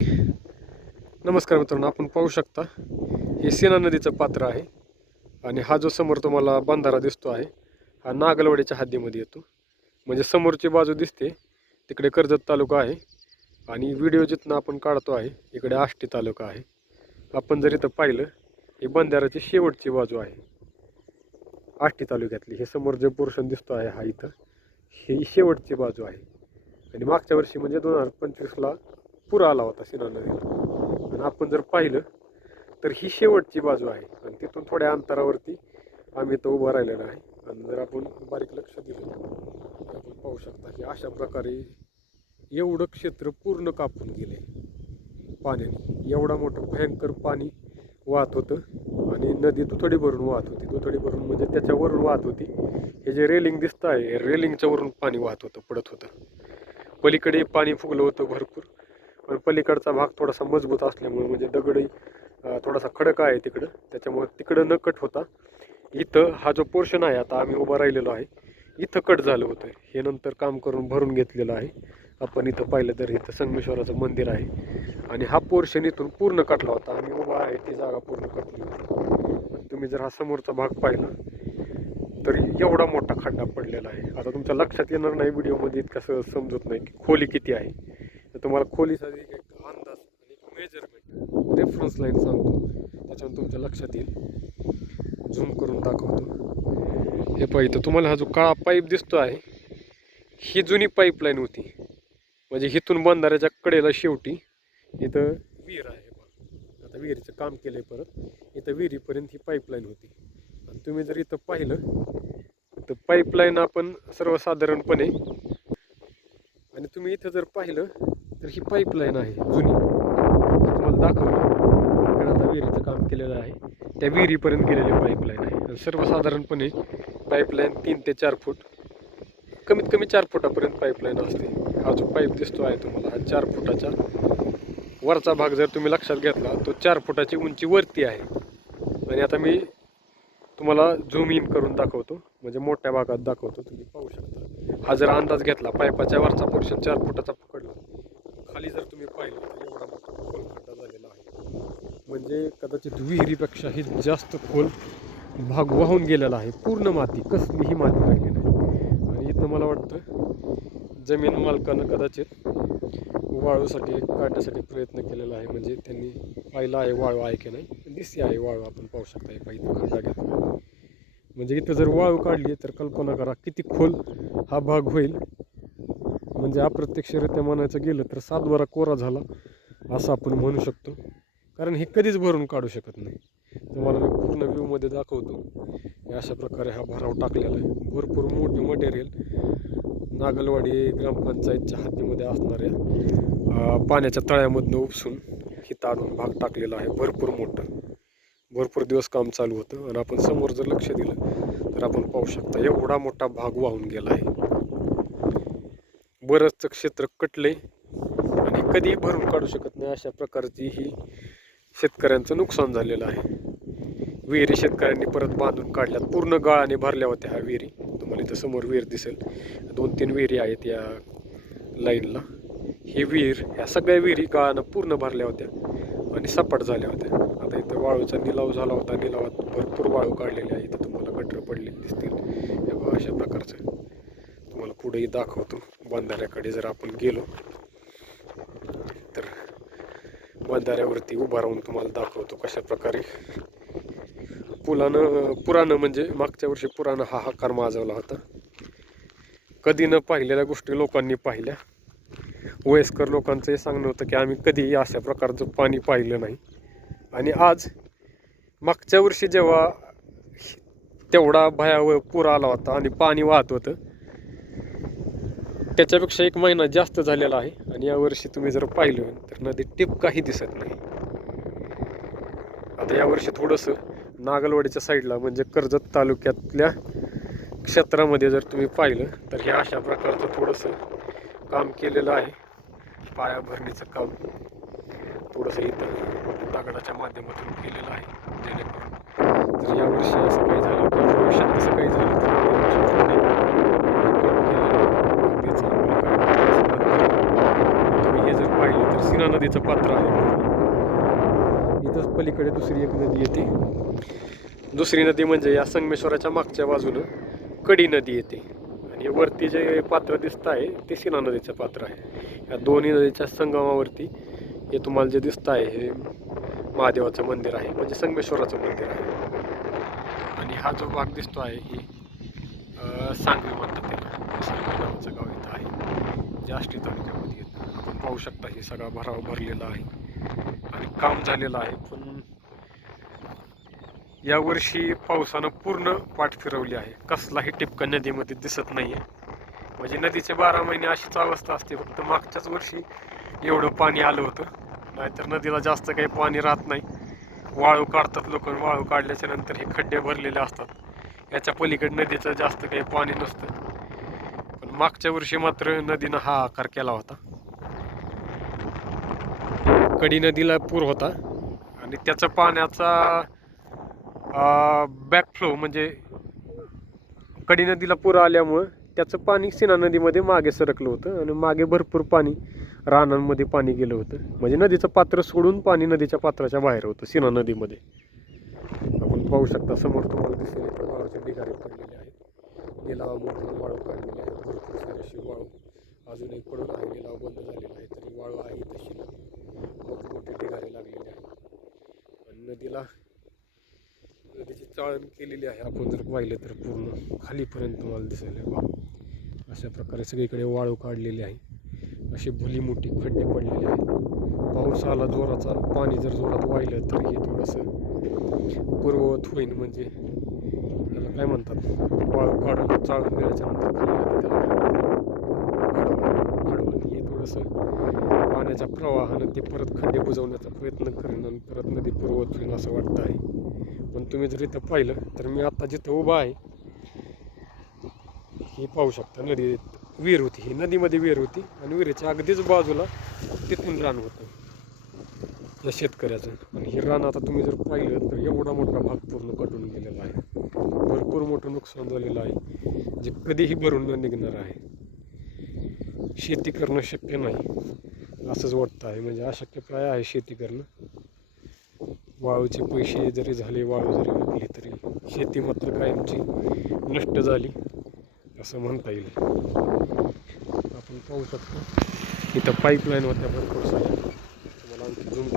नमस्कार मित्रांनो, आपण पाहू शकता हे सीना नदीचं पात्र आहे. आणि हा जो समोर तुम्हाला बंधारा दिसतो आहे हा नागलवाडीच्या हद्दीमध्ये येतो. म्हणजे समोरची बाजू दिसते तिकडे कर्जत तालुका आहे आणि व्हिडिओ जिथनं आपण काढतो आहे इकडे आष्टी तालुका आहे. आपण जर इथं पाहिलं ही बंधाऱ्याची शेवटची बाजू आहे आष्टी तालुक्यातली. हे समोर जे पोर्शन दिसतो आहे हा इथं ही शेवटची बाजू आहे. आणि मागच्या वर्षी म्हणजे 2025ला पूर आला होता सीना नदीला. आणि आपण जर पाहिलं तर ही शेवटची बाजू आहे आणि तिथून थोड्या अंतरावरती आम्ही इथं उभं राहिलेलो आहे. आणि जर आपण बारीक लक्ष दिलं तर आपण पाहू शकता की अशा प्रकारे एवढं क्षेत्र पूर्ण कापून गेले पाण्याने. एवढा मोठं भयंकर पाणी वाहत होतं आणि नदी दुथडी भरून वाहत होती. दुथडी भरून म्हणजे त्याच्यावरून वाहत होती. हे जे रेलिंग दिसतं आहे रेलिंगच्या वरून पाणी वाहत होतं, पडत होतं. पलीकडे पाणी फुगलं होतं भरपूर, पण पलीकडचा भाग थोडासा मजबूत असल्यामुळे म्हणजे दगडही थोडासा खडक आहे तिकडं, त्याच्यामुळे तिकडं न कट होता इथं हा जो पोर्शन आहे आता आम्ही उभा राहिलेलो आहे इथं कट झालं होतं. हे नंतर काम करून भरून घेतलेलं आहे. आपण इथं पाहिलं तर इथं संगमेश्वराचं मंदिर आहे आणि हा पोर्शन इथून पूर्ण कटला होता. आम्ही उभा आहे ती जागा पूर्ण कटली होती. तुम्ही जर हा समोरचा भाग पाहिला तरी एवढा मोठा खड्डा पडलेला आहे. आता तुमच्या लक्षात येणार नाही व्हिडिओमध्ये इतकं सहज समजत नाही की खोली किती आहे. तर तुम्हाला खोलीसाठी एक अंदाज आणि एक मेजरमेंट रेफरन्स लाईन सांगतो, त्याच्यावर तुमच्या लक्षात येईल. झूम करून दाखवतो. हे पाहिजे तुम्हाला हा जो काळा पाईप दिसतो आहे ही जुनी पाईपलाईन होती. म्हणजे इथून बंधाऱ्याच्या कडेला शेवटी इथं विहीर आहे. आता विहिरीचं काम केलंय परत. इथं विहिरीपर्यंत ही पाईपलाईन होती. आणि तुम्ही जर इथं पाहिलं तर पाईपलाईन आपण सर्वसाधारणपणे, आणि तुम्ही इथं जर पाहिलं तर ही पाईपलाईन आहे जुनी. तुम्हाला दाखवलं इकडे आता विहिरीचं काम केलेलं आहे त्या विहिरीपर्यंत गेलेली पाईपलाईन आहे. आणि सर्वसाधारणपणे पाईपलाईन 3 ते 4 फूट, कमीत कमी 4 फुटापर्यंत पाईपलाईन असते. हा जो पाईप दिसतो आहे तुम्हाला हा 4 फुटाचा वरचा भाग जर तुम्ही लक्षात घेतला तो 4 फुटाची उंची वरती आहे. आणि आता मी तुम्हाला झूम इन करून दाखवतो, म्हणजे मोठ्या भागात दाखवतो. तुम्ही पाहू शकता हा जर अंदाज घेतला पाईपाच्या वरचा पोर्शन 4 फुटाचा पकडला, खाली जर तुम्ही पाहिलं तर एवढा मोठा खोल खड्डा झालेला आहे. म्हणजे कदाचित विहिरीपेक्षाही जास्त खोल भाग वाहून गेलेला आहे. पूर्ण माती, कसलीही माती राहिली नाही. आणि इथं मला वाटतं जमीन मालकानं कदाचित वाळूसाठी काढण्यासाठी प्रयत्न केलेला आहे. म्हणजे त्यांनी पाहिलं आहे वाळू आहे की नाही, दिसते आहे वाळू. आपण पाहू शकता हे पाहिजे खड्डा घेतला. म्हणजे इथं जर वाळू काढली तर कल्पना करा किती खोल हा भाग होईल. म्हणजे अप्रत्यक्षरित्या म्हणायचं गेलं तर 7 कोरा झाला असं आपण म्हणू शकतो. कारण हे कधीच भरून काढू शकत नाही. तुम्हाला मी पूर्ण व्ह्यूमध्ये दाखवतो. अशा प्रकारे हा भराव टाकलेला आहे. भरपूर मोठे मटेरियल नागलवाडी ग्रामपंचायतच्या हद्दीमध्ये असणाऱ्या पाण्याच्या तळ्यामधनं उपसून हिथं आणून भाग टाकलेला आहे. भरपूर मोठं, भरपूर दिवस काम चालू होतं. आणि आपण समोर जर लक्ष दिलं तर आपण पाहू शकता एवढा मोठा भाग वाहून गेला आहे. बरंचसं क्षेत्र कटले आणि कधीही भरून काढू शकत नाही अशा प्रकारची ही शेतकऱ्यांचं नुकसान झालेलं आहे. विहिरी शेतकऱ्यांनी परत बांधून काढल्यात. पूर्ण गाळाने भरल्या होत्या ह्या विहिरी. तुम्हाला इथं समोर विहीर दिसेल, 2-3 विहिरी आहेत या लाईनला. ही विहीर, ह्या सगळ्या विहिरी गाळानं पूर्ण भरल्या होत्या आणि सपाट झाल्या होत्या. आता इथं वाळूचा निलाव झाला होता. निलावात भरपूर वाळू काढलेली आहे. इथं तुम्हाला गटर पडलेले दिसतील. हे अशा प्रकारचं तुम्हाला पुढेही दाखवतो. बंधाऱ्याकडे जर आपण गेलो तर बंधाऱ्यावरती उभा राहून तुम्हाला दाखवतो कशा प्रकारे पुरानं म्हणजे मागच्या वर्षी पुरानं हाहाकार माजवला होता. कधी न पाहिलेल्या गोष्टी लोकांनी पाहिल्या. वयस्कर लोकांचं हे सांगणं होतं की आम्ही कधीही अशा प्रकारचं पाणी पाहिलं नाही. आणि आज मागच्या वर्षी जेव्हा तेवढा भयावह पूर आला होता आणि पाणी वाहत होतं त्याच्यापेक्षा 1 महिना जास्त झालेला आहे. आणि यावर्षी तुम्ही जर पाहिलं तर नदी टिपकाही दिसत नाही. आता यावर्षी थोडंसं नागलवाडीच्या साईडला म्हणजे कर्जत तालुक्यातल्या क्षेत्रामध्ये जर तुम्ही पाहिलं तर हे अशा प्रकारचं थोडंसं काम केलेलं आहे. पायाभरणीचं काम थोडंसं इथं दगडाच्या माध्यमातून केलेलं आहे. जेणेकरून जर यावर्षी असं काही झालं किंवा भविष्यात तसं काही झालं तर तुम्ही हे जर पाहिलं तर सीना नदीचं पात्र आहे. इथंच पलीकडे दुसरी एक नदी येते. दुसरी नदी म्हणजे या संगमेश्वराच्या मागच्या बाजूनं कडी नदी येते. आणि वरती जे पात्र दिसतं आहे ते सीना नदीचं पात्र आहे. या दोन्ही नदीच्या संगमावरती हे तुम्हाला जे दिसतं आहे हे महादेवाचं मंदिर आहे, म्हणजे संगमेश्वराचं मंदिर आहे. आणि हा जो भाग दिसतो आहे ही सांगवी म्हणतात त्याला. सांगवी नावाचं गाव इथं आहे, जे आष्टी तालुक्यामध्ये येतं. आपण पाहू शकता हे सगळा भराव भरलेला आहे आणि काम झालेलं आहे. पण यावर्षी पावसानं पूर्ण पाठ फिरवली आहे. कसलाही टिपका नदीमध्ये दिसत नाही आहे. म्हणजे नदीचे 12 महिने अशीच अवस्था असते. फक्त मागच्याच वर्षी एवढं पाणी आलं होतं, नाहीतर नदीला जास्त काही पाणी राहत नाही. वाळू काढतात लोक, वाळू काढल्याच्या नंतर हे खड्डे भरलेले असतात. याच्या पलीकडे नदीचं जास्त काही पाणी नसतं. पण मागच्या वर्षी मात्र नदीनं हा आकार केला होता. कडी नदीला पूर होता आणि त्याचा पाण्याचा बॅकफ्लो म्हणजे कडी नदीला पूर आल्यामुळं त्याचं पाणी सीना नदीमध्ये मागे सरकलं होतं आणि मागे भरपूर पाणी रानांमध्ये पाणी गेलं होतं. म्हणजे नदीचं पात्र सोडून पाणी नदीच्या पात्राच्या बाहेर होतं सीना नदीमध्ये. आपण पाहू शकता समोर तुम्हाला दिसेल इथे वाळूचे ढिगारे पडलेले आहेत. लिलावामधून वाळू काढलेली आहे. भरपूर सारीशी वाळू अजूनही पडून आहे. लिलाव बंद झालेला आहे तरी वाळू आहे तशी मोठे ढिगारे लागलेले आहेत. आणि नदीची चाळण केलेली आहे. आपण जर पाहिलं तर पूर्ण खालीपर्यंत तुम्हाला दिसेल अशा प्रकारे सगळीकडे वाळू काढलेली आहे. असे भली मोठी खड्डे पडलेले आहेत. पाऊस आला जोराचा, पाणी जर जोरात वाहिलं तर हे थोडंसं पूर्ववत होईल. म्हणजे त्याला काय म्हणतात, वाळू काढून चाळून दिल्याच्या नंतर हे थोडंसं पाण्याच्या प्रवाहानं ते परत खड्डे बुजवण्याचा प्रयत्न करेन आणि परत नदी पूर्ववत होईल असं वाटतं आहे. पण तुम्ही जर इथं पाहिलं तर मी आता जिथं उभा आहे हे पाहू शकता. नदी विहीर होती, ही नदीमध्ये विहीर होती आणि विहिरीच्या अगदीच बाजूला तिथून रान होतं या शेतकऱ्याचं. आणि हे रान आता तुम्ही जर पाहिलं तर एवढा मोठा भाग पूर्ण कटून गेलेला आहे. भरपूर मोठं नुकसान झालेलं आहे जे कधीही भरून न निघणार आहे. शेती करणं शक्य नाही असंच वाटतं आहे. म्हणजे अशक्यप्राय आहे शेती करणं. वाळूचे पैसे जरी झाले, वाळू जरी विकली तरी शेती मात्र कायमची नष्ट झाली असं म्हणता येईल. आपण पाहू शकतो इथं पाईपलाईन होत्या भरपूर साऱ्या. तुम्हाला आणखी झूम